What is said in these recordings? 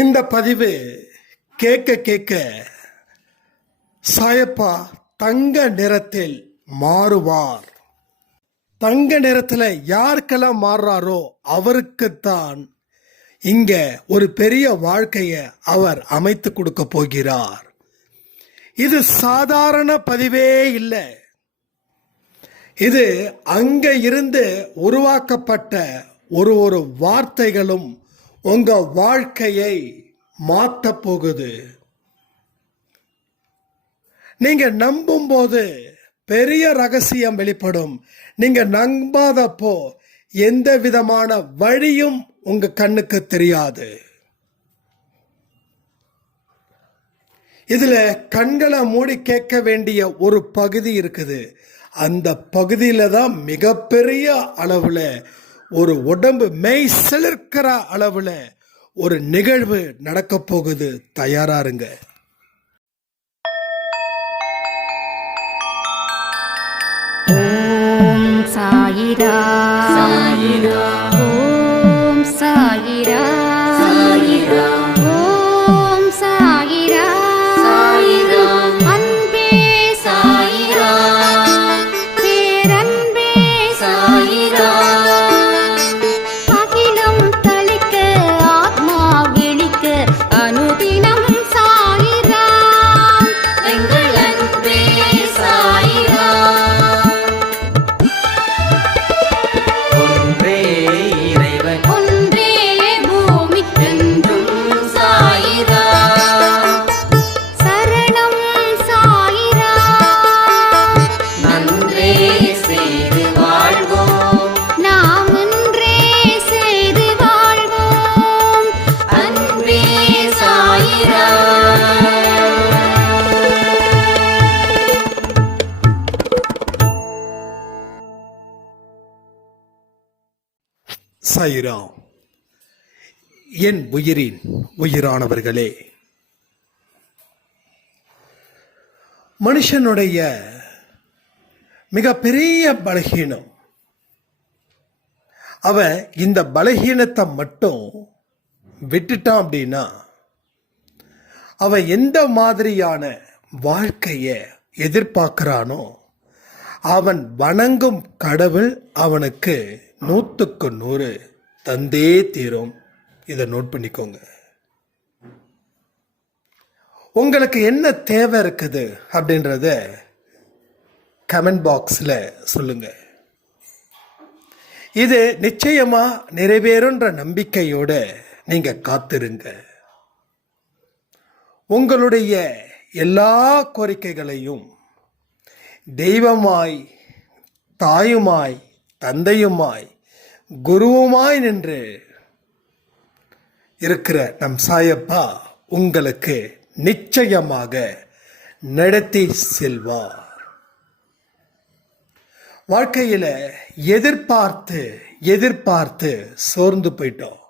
இந்த பதிவு கேட்க கேட்க சாயப்பா தங்க நிறத்தில் மாறுவார். தங்க நிறத்தில் யாருக்கெல்லாம் மாறுறாரோ அவருக்குத்தான் இங்க ஒரு பெரிய வாழ்க்கையை அவர் அமைத்து கொடுக்க போகிறார். இது சாதாரண பதிவே இல்லை. இது அங்க இருந்து உருவாக்கப்பட்ட ஒரு வார்த்தைகளும் உங்க வாழ்க்கையை மாற்ற போகுது. நீங்க நம்பும் போது பெரிய ரகசியம் வெளிப்படும். நீங்க நம்பாதப்போ எந்த விதமான வழியும் உங்க கண்ணுக்கு தெரியாது. இதுல கண்களை மூடி கேட்க வேண்டிய ஒரு பகுதி இருக்குது. அந்த பகுதியில தான் மிகப்பெரிய அளவுல ஒரு உடம்பு மெய் சிலிர்க்கிற அளவுல ஒரு நிகழ்வு நடக்க போகுது. தயாராருங்க. ஓம் சாயிரா சாயிரா, ஓம் சாயிரா சாயிரா, ஓம் சாயிரா சாயிரா, அன்பே சாயிரா, பேரன்பே சாயிரா, அகிலம் தளிக்க ஆத்மா விழிக்க அனுதினம் சாயிரா, எங்கள் அன்பே சாயிரா. ஒன்றே இறைவன், ஒன்றே பூமிக்கென்றும் சாயிரா, சரணம் சாயிரா, நன்றே செய்து வாழ்வோம், நாம் ஒன்றே செய்து வாழ்வோம், அன்பே சாயிரா. சாயிராம். என் உயிரின் உயிரானவர்களே, மனுஷனுடைய மிகப்பெரிய பலகீனம், அவன் இந்த பலகீனத்தை மட்டும் விட்டுட்டான் அப்படின்னா அவன் எந்த மாதிரியான வாழ்க்கையை எதிர்பார்க்கிறானோ அவன் வணங்கும் கடவுள் அவனுக்கு 100க்கு 100 தந்தே தீரும். இதை நோட் பண்ணிக்கோங்க. உங்களுக்கு என்ன தேவை இருக்குது அப்படின்றத கமெண்ட் பாக்ஸில் சொல்லுங்க. இது நிச்சயமா நிறைவேறுன்ற நம்பிக்கையோட நீங்க காத்திருங்க. உங்களுடைய எல்லா கோரிக்கைகளையும் தெய்வமாய், தாயுமாய், தந்தையுமாய், குருவுமாய் நின்று இருக்கிற நம் சாயப்பா உங்களுக்கு நிச்சயமாக நடத்தி செல்வார். வாழ்க்கையில எதிர்பார்த்து எதிர்பார்த்து சோர்ந்து போயிட்டோம்.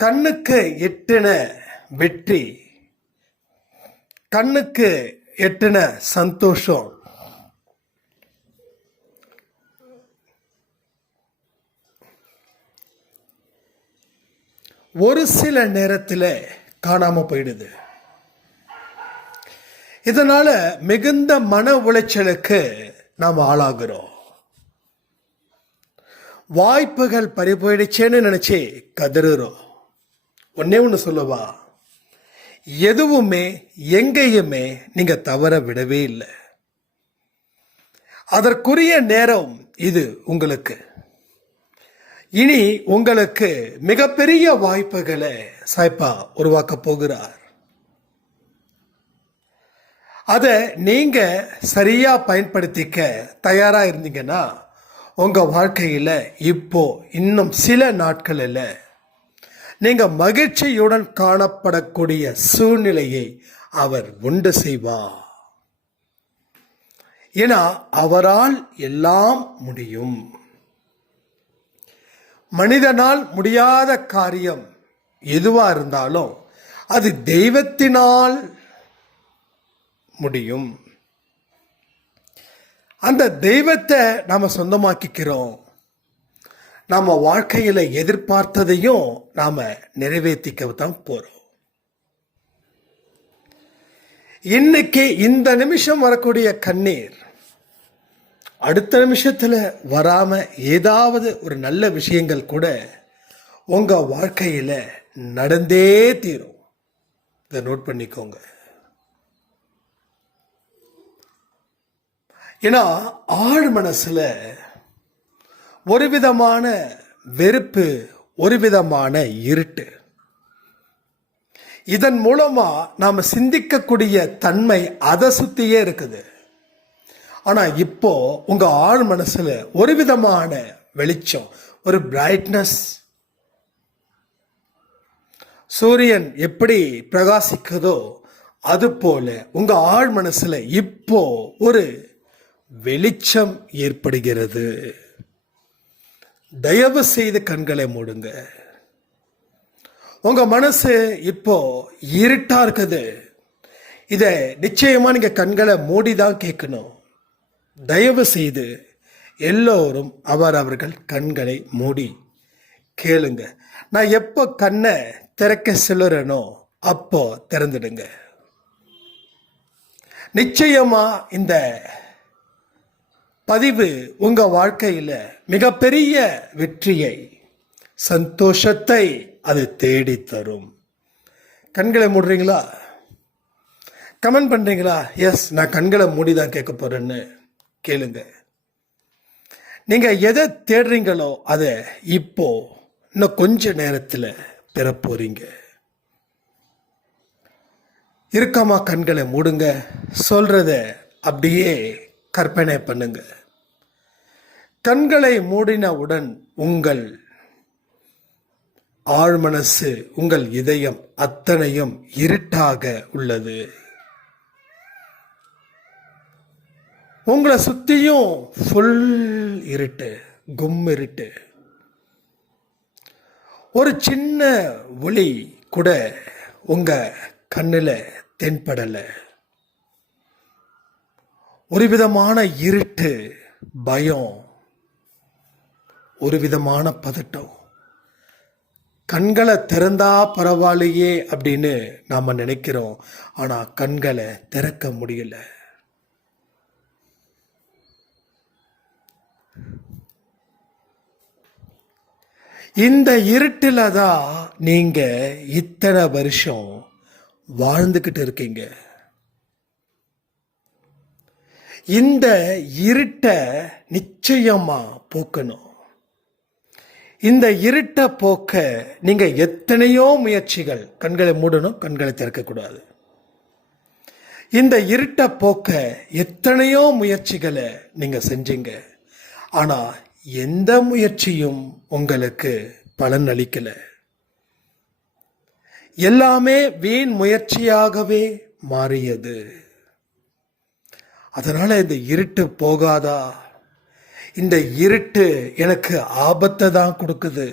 கண்ணுக்கு எட்டின வெற்றி, கண்ணுக்கு எட்டின சந்தோஷம் ஒரு சில நேரத்தில் காணாம போயிடுது. இதனால மிகுந்த மன உளைச்சலுக்கு நாம் ஆளாகிறோம். வாய்ப்புகள் பறி போயிடுச்சேன்னு நினைச்சு கதறுறோம். ஒன்னே ஒன்று சொல்லவா, எதுவுமே எங்கேயுமே நீங்க தவற விடவே இல்லை. அதற்குரிய நேரம் இது உங்களுக்கு. இனி உங்களுக்கு மிகப்பெரிய வாய்ப்புகளை சாய்ப்பா உருவாக்க போகிறார். அதை நீங்க சரியா பயன்படுத்திக்க தயாரா இருந்தீங்கன்னா உங்க வாழ்க்கையில இப்போ இன்னும் சில நாட்களில் நீங்க மகிழ்ச்சியுடன் காணப்படக்கூடிய சூழ்நிலையை அவர் உண்டு செய்வார். ஏன்னா அவரால் எல்லாம் முடியும். மனிதனால் முடியாத காரியம் எதுவா இருந்தாலும் அது தெய்வத்தினால் முடியும். அந்த தெய்வத்தை நாம சொந்தமாக்கிக்கிறோம். நம்ம வாழ்க்கையில எதிர்பார்த்ததையும் நாம நிறைவேற்றிக்க தான் போறோம். இன்னைக்கு இந்த நிமிஷம் வரக்கூடிய கண்ணீர் அடுத்த நிமிஷத்துல வராம ஏதாவது ஒரு நல்ல விஷயங்கள் கூட உங்க வாழ்க்கையில நடந்தே தீரும். இதை நோட் பண்ணிக்கோங்க. ஏன்னா ஆழ் மனசுல ஒரு விதமான வெறுப்பு, ஒரு விதமான இருட்டு. இதன் மூலமா நாம சிந்திக்கக்கூடிய தன்மை அதை சுத்தியே இருக்குது. ஆனா இப்போ உங்க ஆழ் மனசுல ஒரு விதமான வெளிச்சம், ஒரு பிரைட்னஸ். சூரியன் எப்படி பிரகாசிக்குதோ அது போல உங்க ஆழ் மனசுல இப்போ ஒரு வெளிச்சம் ஏற்படுகிறது. தயவு செய்து கண்களை மூடுங்க. உங்க மனசு இப்போ இருட்டா இருக்குது. இதை நிச்சயமா நீங்க கண்களை மூடிதான் கேட்கணும். தயவு செய்து எல்லோரும் அவர்கள் கண்களை மூடி கேளுங்க. நான் எப்போ கண்ணை திறக்க சொல்லுறேனோ அப்போ திறந்துடுங்க. நிச்சயமா இந்த பதிவு உங்க வாழ்க்கையில மிகப்பெரிய வெற்றியை, சந்தோஷத்தை அது தேடி தரும். கண்களை மூடுறீங்களா? கமெண்ட் பண்றீங்களா? எஸ், நான் கண்களை மூடிதான் கேட்க போறேன்னு கேளுங்க. நீங்க எதை தேடுறீங்களோ அதை இப்போ இன்னும் கொஞ்ச நேரத்தில் பெற போறீங்க. இருக்கமா கண்களை மூடுங்க. சொல்றத அப்படியே கற்பனை பண்ணுங்க. கண்களை மூடினவுடன் உங்கள் ஆழ்மனசு, உங்கள் இதயம் அத்தனையும் இருட்டாக உள்ளது. உங்களை சுத்தியும் ஃபுல் இருட்டு, கும் இருட்டு. ஒரு சின்ன ஒளி கூட உங்க கண்ணில் தென்படலை. ஒரு விதமான இருட்டு, பயம், ஒரு விதமான பதட்டம். கண்களை திறந்தா பரவாயில்லையே அப்படின்னு நாம நினைக்கிறோம். ஆனா கண்களை திறக்க முடியல. இந்த இருட்டில தான் நீங்க இத்தனை வருஷம் வாழ்ந்துகிட்டு இருக்கீங்க. இந்த இருட்டை நிச்சயமா போக்கணும். இந்த இருட்டை போக்க நீங்க எத்தனையோ முயற்சிகள், கண்களை மூடணும், கண்களை திறக்கக்கூடாது. இந்த இருட்டை போக்க எத்தனையோ முயற்சிகளை நீங்க செஞ்சீங்க. ஆனா எந்த முயற்சியும் உங்களுக்கு பலன் அளிக்கல. எல்லாமே வீண் முயற்சியாகவே மாறியது. அதனால இந்த இருட்டு போகாதா? இந்த இருட்டு எனக்கு ஆபத்தை தான் கொடுக்குது.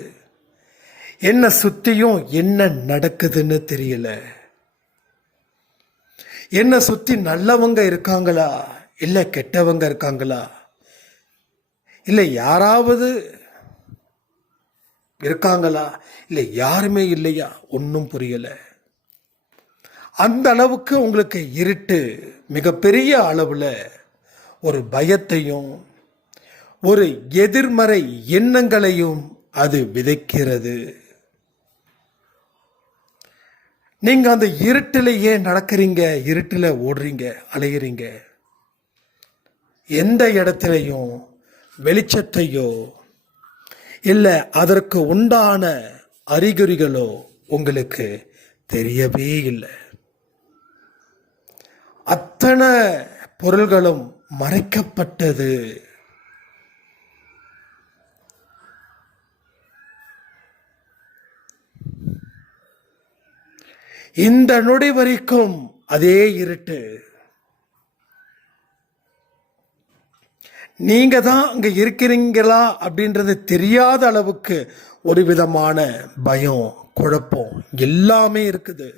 என்ன சுத்தியும் என்ன நடக்குதுன்னு தெரியல. என்ன சுத்தி நல்லவங்க இருக்காங்களா, இல்ல கெட்டவங்க இருக்காங்களா, இல்லை யாராவது இருக்காங்களா, இல்லை யாருமே இல்லையா, ஒன்றும் புரியல. அந்த அளவுக்கு உங்களுக்கு இருட்டு மிகப்பெரிய அளவுல ஒரு பயத்தையும் ஒரு எதிர்மறை எண்ணங்களையும் அது விதைக்கிறது. நீங்க அந்த இருட்டிலேயே நடக்கிறீங்க, இருட்டில் ஓடுறீங்க, அலைகிறீங்க. எந்த இடத்துலையும் வெளிச்சத்தையோ இல்லை அதற்கு உண்டான அறிகுறிகளோ உங்களுக்கு தெரியவே இல்லை. அத்தனை பொருள்களும் மறைக்கப்பட்டது. இந்த நொடி வரைக்கும் அதே இருட்டு. நீங்க தான் அங்க இருக்கிறீங்களா அப்படின்றது தெரியாத அளவுக்கு ஒரு விதமான பயம், குழப்பம் எல்லாமே இருக்குது.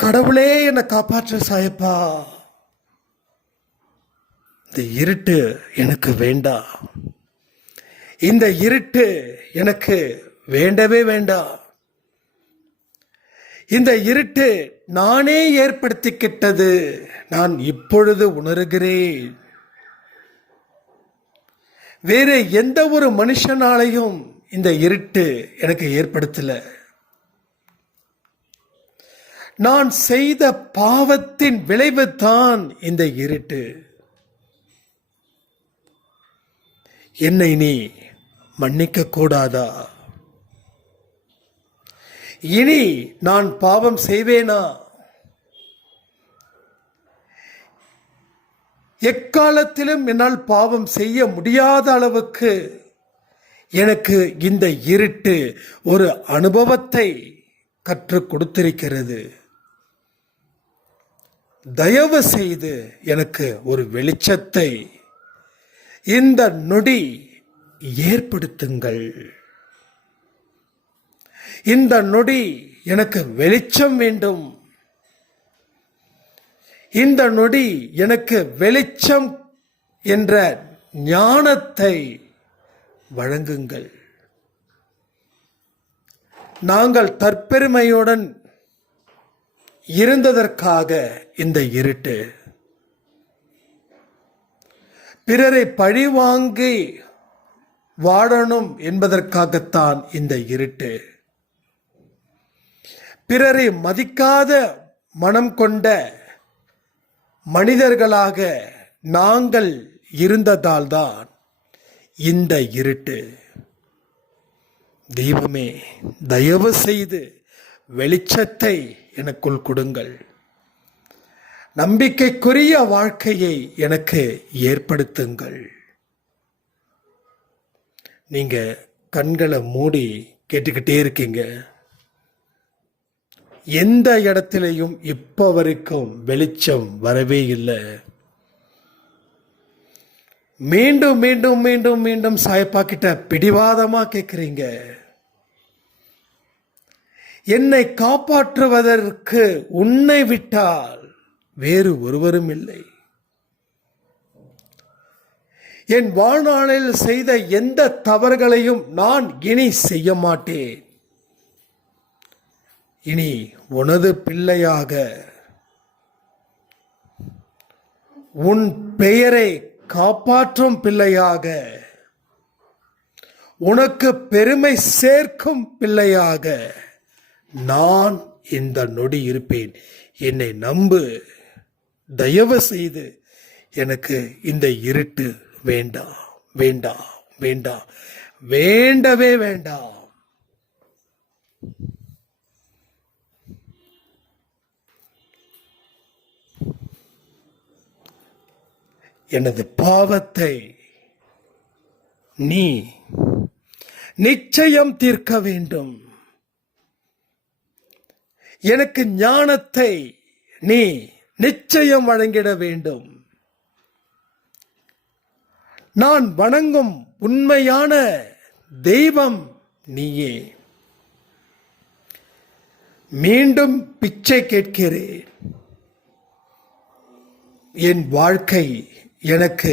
கடவுளே என்னை காப்பாற்ற சாயப்பா, இந்த இருட்டு எனக்கு வேண்டாம், இந்த இருட்டு எனக்கு வேண்டவே வேண்டாம், இந்த இருட்டு நானே ஏற்படுத்திக்கிட்டது, நான் இப்பொழுது உணர்கிறேன். வேறு எந்த ஒரு மனுஷனாலையும் இந்த இருட்டு எனக்கு ஏற்படுத்தல. நான் செய்த பாவத்தின் விளைவு தான் இந்த இருட்டு. என்னை நீ மன்னிக்க கூடாதா? இனி நான் பாவம் செய்வேனா? எக்காலத்திலும் என்னால் பாவம் செய்ய முடியாத அளவுக்கு எனக்கு இந்த இருட்டு ஒரு அனுபவத்தை கற்றுக் கொடுத்திருக்கிறது. தயவு செய்து எனக்கு ஒரு வெளிச்சத்தை இந்த நொடி ஏற்படுத்துங்கள். இந்த நொடி எனக்கு வெளிச்சம் வேண்டும். இந்த நொடி எனக்கு வெளிச்சம் என்ற ஞானத்தை வழங்குங்கள். நாங்கள் தற்பெருமையுடன் இருந்ததற்காக இந்த இருட்டு, பிறரை பழிவாங்கி வாழணும் என்பதற்காகத்தான் இந்த இருட்டு, பிறரை மதிக்காத மனம் கொண்ட மனிதர்களாக நாங்கள் இருந்ததால்தான் இந்த இருட்டு. தெய்வமே, தயவு செய்து வெளிச்சத்தை எனக்குள் கொடுங்கள். நம்பிக்கைக்குரிய வாழ்க்கையை எனக்கு ஏற்படுத்துங்கள். நீங்க கண்களை மூடி கேட்டுக்கிட்டே இருக்கீங்க. எந்த இடத்திலையும் இப்போ வரைக்கும் வெளிச்சம் வரவே இல்லை. மீண்டும் மீண்டும் மீண்டும் மீண்டும் சாயப்பா கிட்ட பிடிவாதமா கேட்குறீங்க. என்னை காப்பாற்றுவதற்கு உன்னை விட்டால் வேறு ஒருவரும் இல்லை. என் வாழ்நாளில் செய்த எந்த தவறுகளையும் நான் இனி செய்ய மாட்டேன். இனி உனது பிள்ளையாக உன் பெயரை காப்பாற்றும் பிள்ளையாக, உனக்கு பெருமை சேர்க்கும் பிள்ளையாக நான் இந்த நொடி இருப்பேன். என்னை நம்பு. தயவு செய்து எனக்கு இந்த இருட்டு வேண்டாம், வேண்டாம், வேண்டாம், வேண்டவே வேண்டாம். எனது பாவத்தை நீ நிச்சயம் தீர்க்க வேண்டும். எனக்கு ஞானத்தை நீ நிச்சயம் வழங்கிட வேண்டும். நான் வணங்கும் உண்மையான தெய்வம் நீயே. மீண்டும் பிச்சை கேட்கிறேன். என் வாழ்க்கை எனக்கு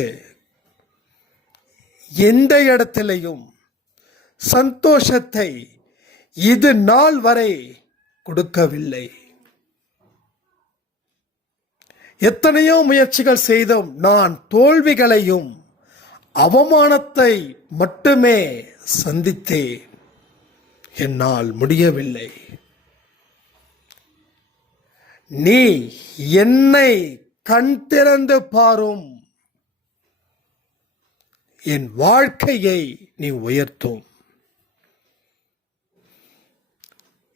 எந்த இடத்திலையும் சந்தோஷத்தை இது நாள் வரை கொடுக்கவில்லை. எத்தனையோ முயற்சிகள் செய்தும் நான் தோல்விகளையும் அவமானத்தை மட்டுமே சந்தித்தேன். என்னால் முடியவில்லை. நீ என்னை கண் திறந்து பாரும். என் வாழ்க்கையை நீ உயர்த்தும்.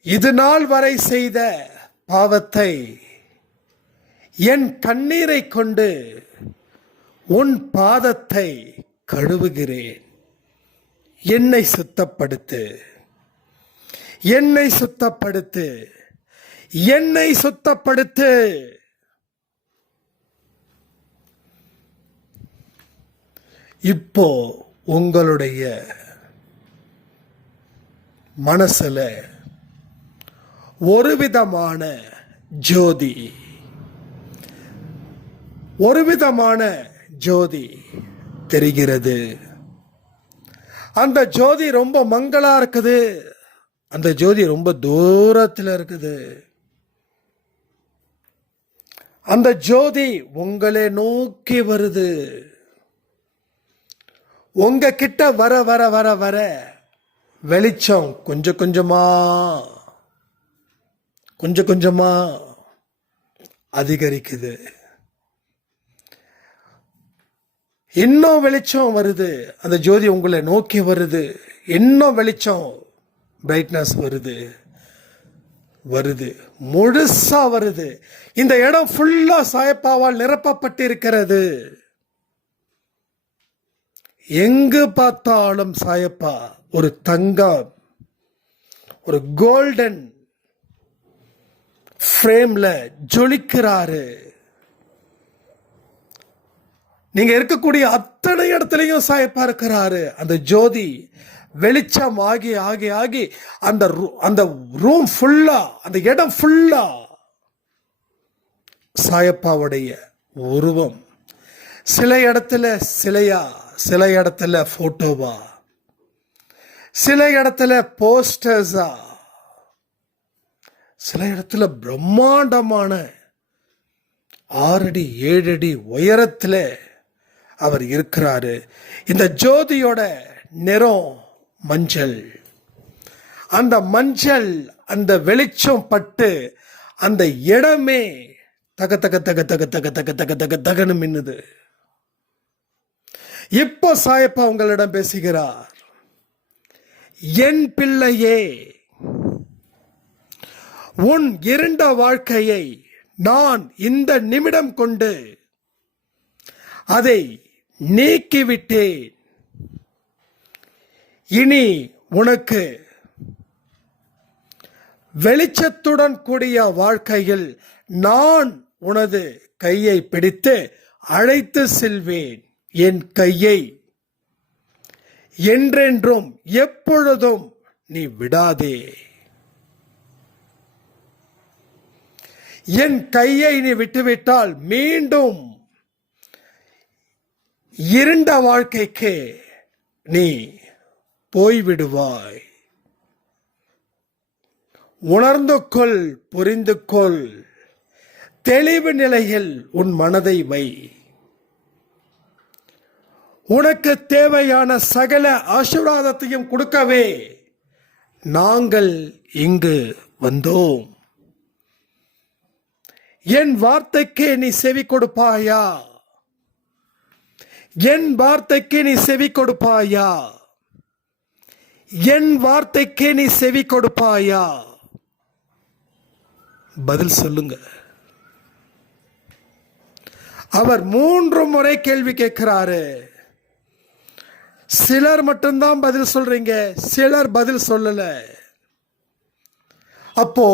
இது நாள் வரை செய்த பாவத்தை என் கண்ணீரை கொண்டு உன் பாதத்தை கழுவுகிறேன். என்னை சுத்தப்படுத்து, என்னை சுத்தப்படுத்து, என்னை சுத்தப்படுத்து. இப்போ உங்களுடைய மனசுல ஒரு விதமான ஜோதி, ஒரு விதமான ஜோதி தெரிகிறது. அந்த ஜோதி ரொம்ப மங்களா இருக்குது. அந்த ஜோதி ரொம்ப தூரத்தில் இருக்குது. அந்த ஜோதி உங்களை நோக்கி வருது. உங்க கிட்ட வர வர வர வர வெளிச்சம் கொஞ்சம் கொஞ்சமா அதிகரிக்குது. இன்னும் வெளிச்சம் வருது. அந்த ஜோதி உங்களை நோக்கி வருது. இன்னும் வெளிச்சம் பிரைட்னஸ் வருது முழுசா வருது. இந்த இடம் ஃபுல்லா சாயப்பாவால் நிரப்பப்பட்டிருக்கிறது. எங்கு பார்த்தாலும் சாயப்பா ஒரு தங்கம், ஒரு கோல்டன் ஃப்ரேம்ல ஜொலிக்கிறாரு. நீங்க இருக்கக்கூடிய அத்தனை இடத்துலையும் சாயப்பா இருக்கிறாரு. அந்த ஜோதி வெளிச்சம் ஆகி ஆகி ஆகி அந்த ரூம் ஃபுல்லா, அந்த இடம் ஃபுல்லா சாயப்பாவுடைய உருவம். சில இடத்துல சிலையா, சில இடத்துல போட்டோவா, சில இடத்துல போஸ்டர்ஸா, சில இடத்துல பிரம்மாண்டமான 6 அடி 7 அடி உயரத்தில் அவர் இருக்கிறாரு. இந்த ஜோதியோட நிறம் மஞ்சள். அந்த மஞ்சள், அந்த வெளிச்சம் பட்டு அந்த இடமே தக தக தக தக தக தக தக தக தகன்னு மின்னுது. இப்போ சாயப்பா உங்களிடம் பேசுகிறார். என் பிள்ளையே, உன் இருண்ட வாழ்க்கையை நான் இந்த நிமிடம் கொண்டு அதை நீக்கிவிட்டேன். இனி உனக்கு வெளிச்சத்துடன் கூடிய வாழ்க்கையில் நான் உனது கையை பிடித்து அழைத்து செல்வேன். என் கையை என்றென்றும் எப்பொழுதும் நீ விடாதே. என் கையை நீ விட்டுவிட்டால் மீண்டும் இருண்ட வாழ்க்கைக்கு நீ போய்விடுவாய். உணர்ந்து கொள், புரிந்து கொள். தெளிவு நிலையில் உன் மனதை வை. உனக்கு தேவையான சகல ஆசீர்வாதத்தையும் கொடுக்கவே நாங்கள் இங்கு வந்தோம். என் வார்த்தைக்கு நீ செவி கொடுப்பாயா? என் வார்த்தைக்கு நீ செவி கொடுப்பாயா? என் வார்த்தைக்கு நீ செவி கொடுப்பாயா? பதில் சொல்லுங்க. அவர் 3 முறை கேள்வி கேட்கிறாரு. சிலர் மட்டும்தான் பதில் சொல்றீங்க, சிலர் பதில் சொல்லல. அப்போ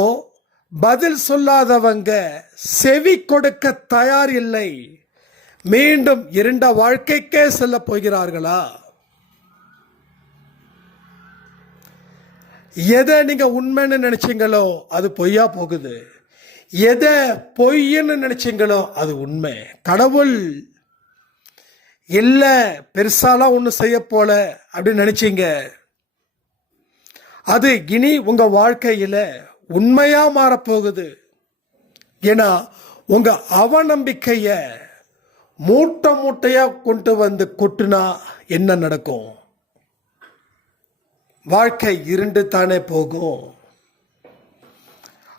பதில் சொல்லாதவங்க செவி கொடுக்க தயார் இல்லை. மீண்டும் இருண்ட வாழ்க்கைக்கே செல்ல போகிறார்களா? எதை நீங்க உண்மைன்னு நினைச்சீங்களோ அது பொய்யா போகுது. எதை பொய்ன்னு நினைச்சீங்களோ அது உண்மை. கடவுள் இல்ல, பெருசாலாம் ஒன்றும் செய்ய போல அப்படின்னு நினைச்சீங்க, அது இனி உங்க வாழ்க்கையில உண்மையா மாறப்போகுது. ஏன்னா உங்க அவநம்பிக்கைய மூட்டை மூட்டையா கொண்டு வந்து கொட்டுனா என்ன நடக்கும்? வாழ்க்கை இருண்டு தானே போகும்.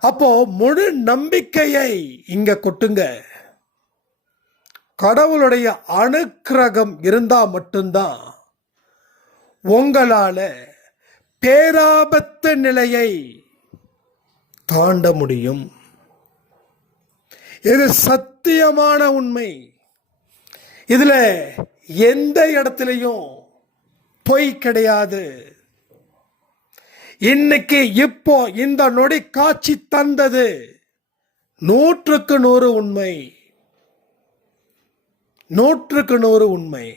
அப்போ முழு நம்பிக்கையை இங்க கொட்டுங்க. கடவுளுடைய அனுக்கிரகம் இருந்தா மட்டும்தான் உங்களால பேராபத்து நிலையை தாண்ட முடியும். இது சத்தியமான உண்மை. இதுல எந்த இடத்திலையும் பொய் கிடையாது. இன்னைக்கு இப்போ இந்த நொடி காட்சி தந்தது 100க்கு 100 உண்மை. 100க்கு 100 உண்மை.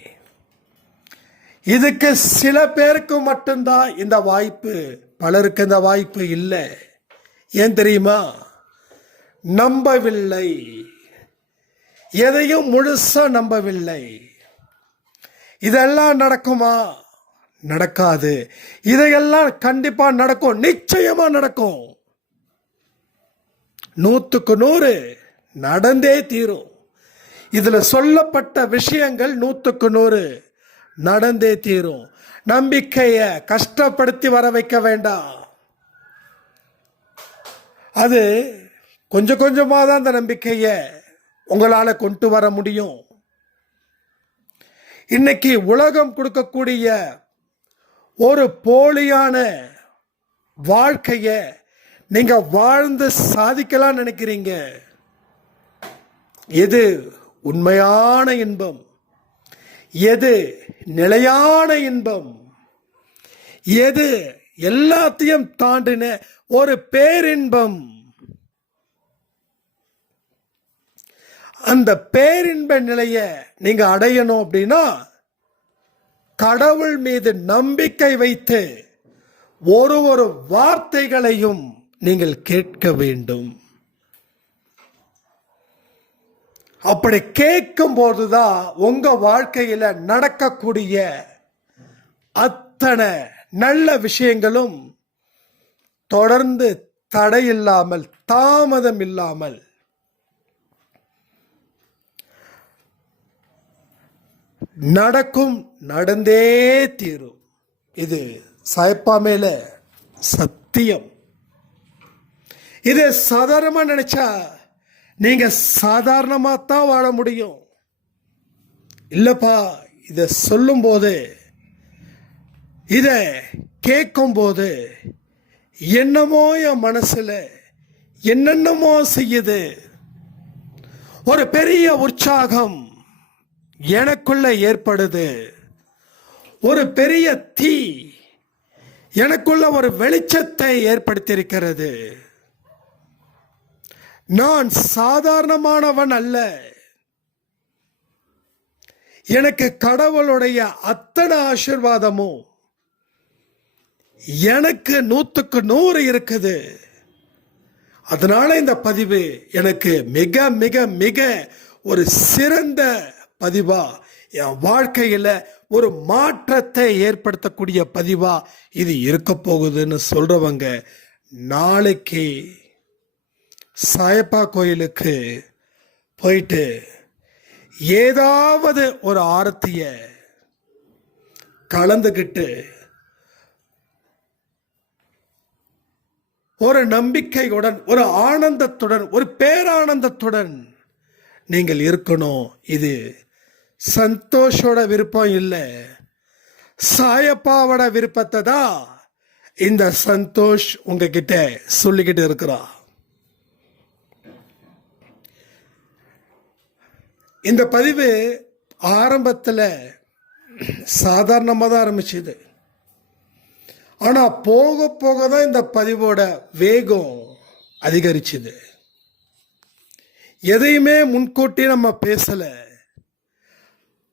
இதுக்கு சில பேருக்கு மட்டும்தான் இந்த வாய்ப்பு, பலருக்கு இந்த வாய்ப்பு இல்லை. ஏன் தெரியுமா? நம்பவில்லை. எதையும் முழுசா நம்பவில்லை. இதெல்லாம் நடக்குமா? நடக்காது. இதையெல்லாம் கண்டிப்பா நடக்கும், நிச்சயமா நடக்கும். 100க்கு 100 நடந்தே தீரும். இதுல சொல்லப்பட்ட விஷயங்கள் 100க்கு 100 நடந்தே தீரும். நம்பிக்கைய கஷ்டப்படுத்தி வர வைக்க வேண்டாம். அது கொஞ்சம் கொஞ்சமா தான் அந்த நம்பிக்கைய உங்களால கொண்டு வர முடியும். இன்னைக்கு உலகம் கொடுக்கக்கூடிய ஒரு போலியான வாழ்க்கைய நீங்க வாழ்ந்து சாதிக்கலாம் நினைக்கிறீங்க. எது உண்மையான இன்பம்? எது நிலையான இன்பம்? எது எல்லாத்தையும் தாண்டின ஒரு பேரின்பம்? அந்த பேரின்ப நிலைய நீங்க அடையணும் அப்படின்னா கடவுள் மீது நம்பிக்கை வைத்து ஒரு ஒரு வார்த்தைகளையும் நீங்கள் கேட்க வேண்டும். அப்படி கேட்கும் போதுதான் உங்க வாழ்க்கையில நடக்கக்கூடிய அத்தனை நல்ல விஷயங்களும் தொடர்ந்து தடையில்லாமல் தாமதம் இல்லாமல் நடக்கும், நடந்தே தீரும். இது சாயப்பா மேல சத்தியம். இதை சாதாரணமா நினைச்சா நீங்க சாதாரணமா தான் வாழ முடியும். இல்லப்பா, இதை சொல்லும் போது, இதை கேட்கும் போது என்னமோ என் மனசுல என்னென்னமோ செய்யுது. ஒரு பெரிய உற்சாகம் எனக்குள்ள ஏற்படுது. ஒரு பெரிய தீ எனக்குள்ள ஒரு வெளிச்சத்தை ஏற்படுத்தியிருக்கிறது. நான் சாதாரணமானவன் அல்ல. எனக்கு கடவுளுடைய அத்தனை ஆசீர்வாதமும் எனக்கு 100க்கு 100 இருக்குது. அதனால இந்த பதிவு எனக்கு மிக மிக மிக ஒரு சிறந்த பதிவா, என் வாழ்க்கையில ஒரு மாற்றத்தை ஏற்படுத்தக்கூடிய பதிவா இது இருக்க போகுதுன்னு சொல்றவங்க நாளைக்கு சாயப்பா கோயிலுக்கு போயிட்டு ஏதாவது ஒரு ஆரத்திய கலந்துக்கிட்டு ஒரு நம்பிக்கையுடன், ஒரு ஆனந்தத்துடன், ஒரு பேரானந்தத்துடன் நீங்கள் இருக்கணும். இது சந்தோஷோட விருப்பம் இல்லை, சாயப்பாவோட விருப்பத்தை தான் இந்த சந்தோஷ் உங்ககிட்ட சொல்லிக்கிட்டு இருக்கிறா. இந்த பதிவு ஆரம்பத்தில் சாதாரணமாக தான் ஆரம்பிச்சுது. ஆனால் போக போக தான் இந்த பதிவோட வேகம் அதிகரிச்சுது. எதையுமே முன்கூட்டி நம்ம பேசல.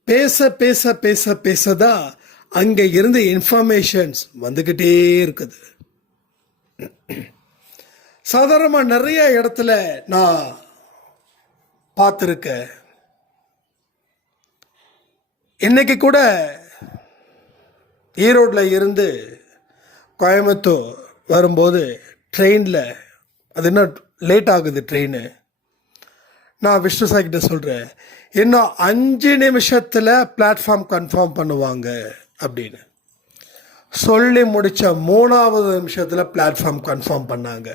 பேச பேச பேச பேசதான் அங்க இருந்து இன்ஃபர்மேஷன்ஸ் வந்துகிட்டே இருக்குது. சாதாரணமா நிறைய இடத்துல நான் பார்த்துருக்கேன். இன்னைக்கு கூட ஈரோட்ல இருந்து கோயம்புத்தூர் வரும்போது ட்ரெயினில், அது என்ன லேட் ஆகுது ட்ரெயின், நான் விஷ்ணு சார் கிட்ட சொல்கிறேன், இன்னும் 5 நிமிஷத்தில் பிளாட்ஃபார்ம் கன்ஃபார்ம் பண்ணுவாங்க அப்படின்னு சொல்லி முடித்த 3வது நிமிஷத்தில் பிளாட்ஃபார்ம் கன்ஃபார்ம் பண்ணாங்க.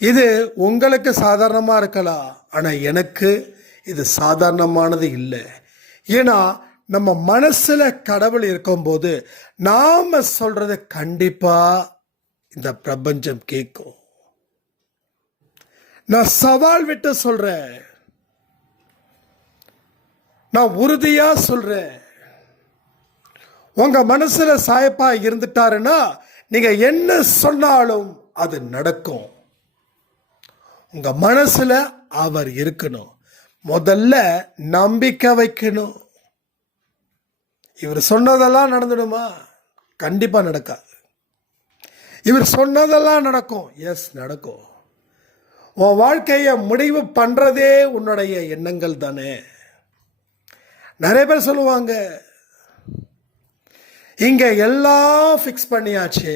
இது உங்களுக்கு சாதாரணமாக இருக்கலாம், ஆனால் எனக்கு இது சாதாரணமானது இல்லை. ஏன்னா நம்ம மனசுல கடவுள் இருக்கும்போது நாம சொல்றது கண்டிப்பா இந்த பிரபஞ்சம் கேட்கும். நான் சவால் விட்டு சொல்றேன், நான் உறுதியா சொல்றேன், உங்க மனசுல சாயப்பா இருந்துட்டாருன்னா நீங்க என்ன சொன்னாலும் அது நடக்கும். உங்க மனசுல அவர் இருக்கணும். முதல்ல நம்பிக்கை வைக்கணும். இவர் சொன்னதெல்லாம் நடந்துடுமா? கண்டிப்பா நடக்காது. இவர் சொன்னதெல்லாம் நடக்கும், எஸ் நடக்கும். உன் வாழ்க்கையை முடிவு பண்றதே உன்னுடைய எண்ணங்கள் தானே. நிறைய பேர் சொல்லுவாங்க, இங்க எல்லாம் ஃபிக்ஸ் பண்ணியாச்சு,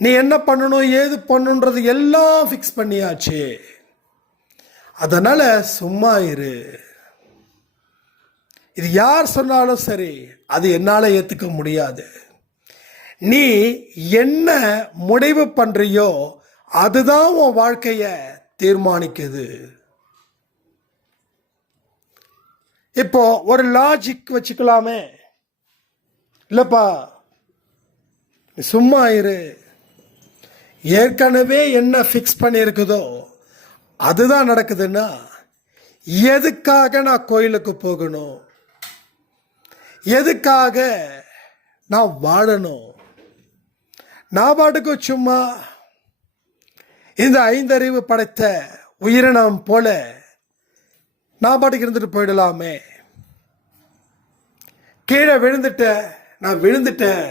நீ என்ன பண்ணணும் ஏது பண்ணணுன்றது எல்லாம் ஃபிக்ஸ் பண்ணியாச்சு, அதனால சும்மா இரு. இது யார் சொன்னாலும் சரி, அது என்னால் ஏற்றுக்க முடியாது. நீ என்ன முடிவு பண்றியோ அதுதான் உன் வாழ்க்கையை தீர்மானிக்குது. இப்போ ஒரு லாஜிக் வச்சுக்கலாமே, இல்லப்பா சும்மா இரு, ஏற்கனவே என்ன ஃபிக்ஸ் பண்ணியிருக்குதோ அதுதான் நடக்குதுன்னா எதுக்காக நான் கோயிலுக்கு போகணும், எதுக்காக நான் வாழணும்? நான் பாட்டுக்கு சும்மா இந்த 5 அறிவு படைத்த உயிரினம் போல நான் பாட்டுக்கு இருந்துட்டு போயிடலாமே. கீழே நான் விழுந்துட்டேன்,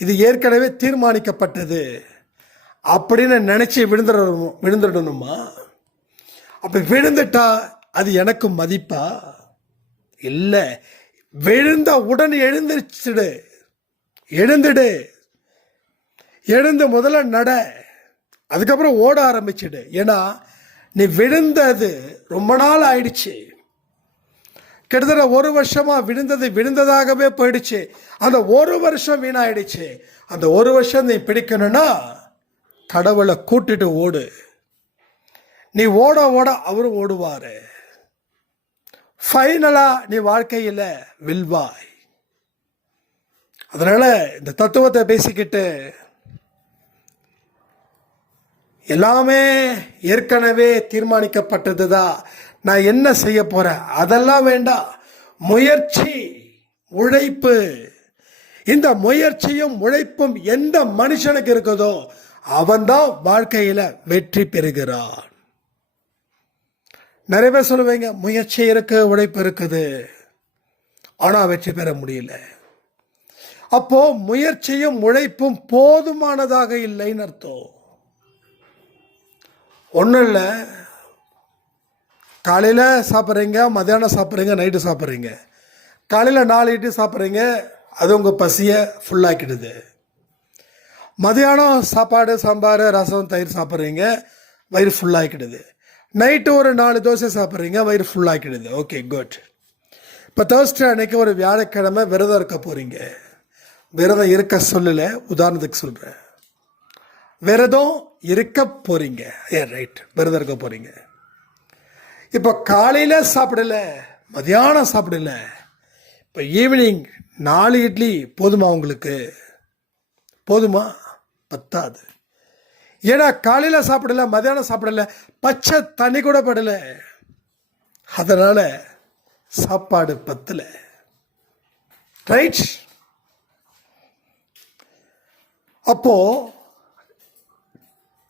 இது ஏற்கனவே தீர்மானிக்கப்பட்டது அப்படின்னு நினைச்சு விழுந்துடணுமா? அப்படி விழுந்துட்டா அது எனக்கு மதிப்பா? இல்லை, விழுந்த உடனே எழுந்து முதல்ல நட, அதுக்கப்புறம் ஓட ஆரம்பிச்சிடு. ஏன்னா நீ விழுந்தது ரொம்ப நாள் ஆயிடுச்சு, கிட்டத்தட்ட 1 வருஷமா விழுந்ததாகவே போயிடுச்சு. அந்த 1 வருஷம் வீணாயிடுச்சு. அந்த 1 வருஷம் நீ பிடிக்கணும்னா கடவுளை கூட்டிட்டு ஓடு. நீ ஓட ஓட அவரும் ஓடுவாரு. ஃபைனலா நீ வாழ்க்கையில வெல்வாய். அதனால இந்த தத்துவத்தை பேசிக்கிட்டு எல்லாமே ஏற்கனவே தீர்மானிக்கப்பட்டதுதான், நான் என்ன செய்ய போறேன் அதெல்லாம் வேண்டாம். முயற்சி, உழைப்பு, இந்த முயற்சியும் உழைப்பும் எந்த மனுஷனுக்கு இருக்குதோ அவன்தான் வாழ்க்கையில வெற்றி பெறுகிறான். நிறைய பேர் சொல்லுவீங்க, முயற்சி இருக்கு, உழைப்பு இருக்குது, ஆனா வெற்றி பெற முடியல. அப்போ முயற்சியும் உழைப்பும் போதுமானதாக இல்லைன்னு அர்த்தம். ஒன்றும் இல்லை, காலையில் சாப்பிட்றீங்க, மத்தியானம் சாப்பிட்றீங்க, நைட்டு சாப்பிட்றீங்க. காலையில் 4 இட்லி சாப்பிட்றீங்க, அது உங்கள் பசியை ஃபுல்லாக்கிடுது. மதியானம் சாப்பாடு, சாம்பார், ரசம், தயிர் சாப்பிட்றீங்க, வயிறு ஃபுல்லாக்கிடுது. நைட்டு ஒரு 4 தோசை சாப்பிட்றீங்க, வயிறு ஃபுல்லாக்கிடுது. Okay, good. இப்போ தேர்ஸ்டே அன்னைக்கு ஒரு வியாழக்கிழமை விரதம் இருக்க போகிறீங்க. விரதம் இருக்க சொல்லலை, உதாரணத்துக்கு சொல்கிறேன். விரதம் இருக்க போகிறீங்க, ரைட், விரதம் இருக்க போகிறீங்க. இப்போ காலையில் சாப்பிடல, மதியானம் சாப்பிடல, இப்போ ஈவினிங் 4 இட்லி போதுமா உங்களுக்கு? போதுமா? பத்தாது. ஏன்னா காலையில் சாப்பிடல, மதியானம் சாப்பிடல, பச்சை தண்ணி கூட படல, அதனால சாப்பாடு பத்தல. ரைட்? அப்போ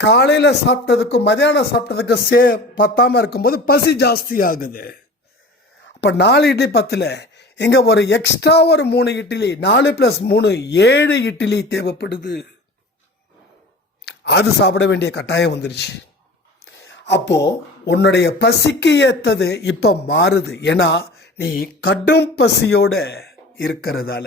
காலையில் சாப்பிட்டதுக்கும் மதியானம் சாப்பிட்டதுக்கு பத்தாமல் இருக்கும்போது பசி ஜாஸ்தி ஆகுது. அப்போ 4 இட்லி பத்தல, இங்கே ஒரு எக்ஸ்ட்ரா ஒரு 3 இட்லி, 4 + 3 7 இட்லி தேவைப்படுது. அது சாப்பிட வேண்டிய கட்டாயம் வந்துருச்சு. அப்போ உன்னுடைய பசிக்கு ஏற்றது இப்போ மாறுது. ஏன்னா நீ கடும் பசியோட இருக்கிறதால,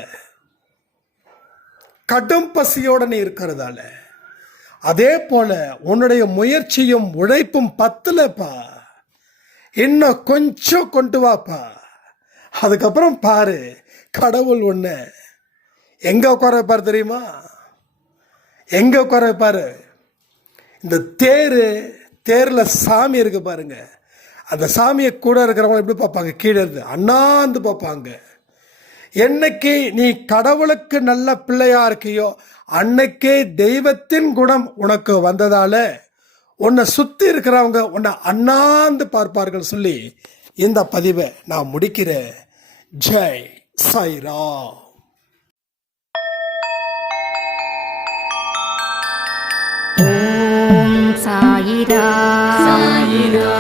அதே போல உன்னுடைய முயற்சியும் உழைப்பும் பத்தலப்பா, இன்னும் கொஞ்சம் கொண்டு வாப்பா. அதுக்கப்புறம் பாரு, கடவுள் ஒன்று எங்க உட்கார வைப்பார் தெரியுமா? எங்க உட்கார வைப்பாரு? இந்த தேரில் சாமி இருக்கு பாருங்க, அந்த சாமியை கூட இருக்கிறவங்க எப்படி பார்ப்பாங்க? கீழே இருந்து அண்ணாந்து பார்ப்பாங்க. என்னைக்கு நீ கடவுளுக்கு நல்ல பிள்ளையா இருக்கியோ அன்னைக்கே தெய்வத்தின் குணம் உனக்கு வந்ததால உன்னை சுத்தி இருக்கிறவங்க உன்னை அண்ணாந்து பார்ப்பார்கள் சொல்லி இந்த பதிவை நான் முடிக்கிறேன். ஜெய் சாய்ராம். ஓம் சாயிரா. சாயிரா.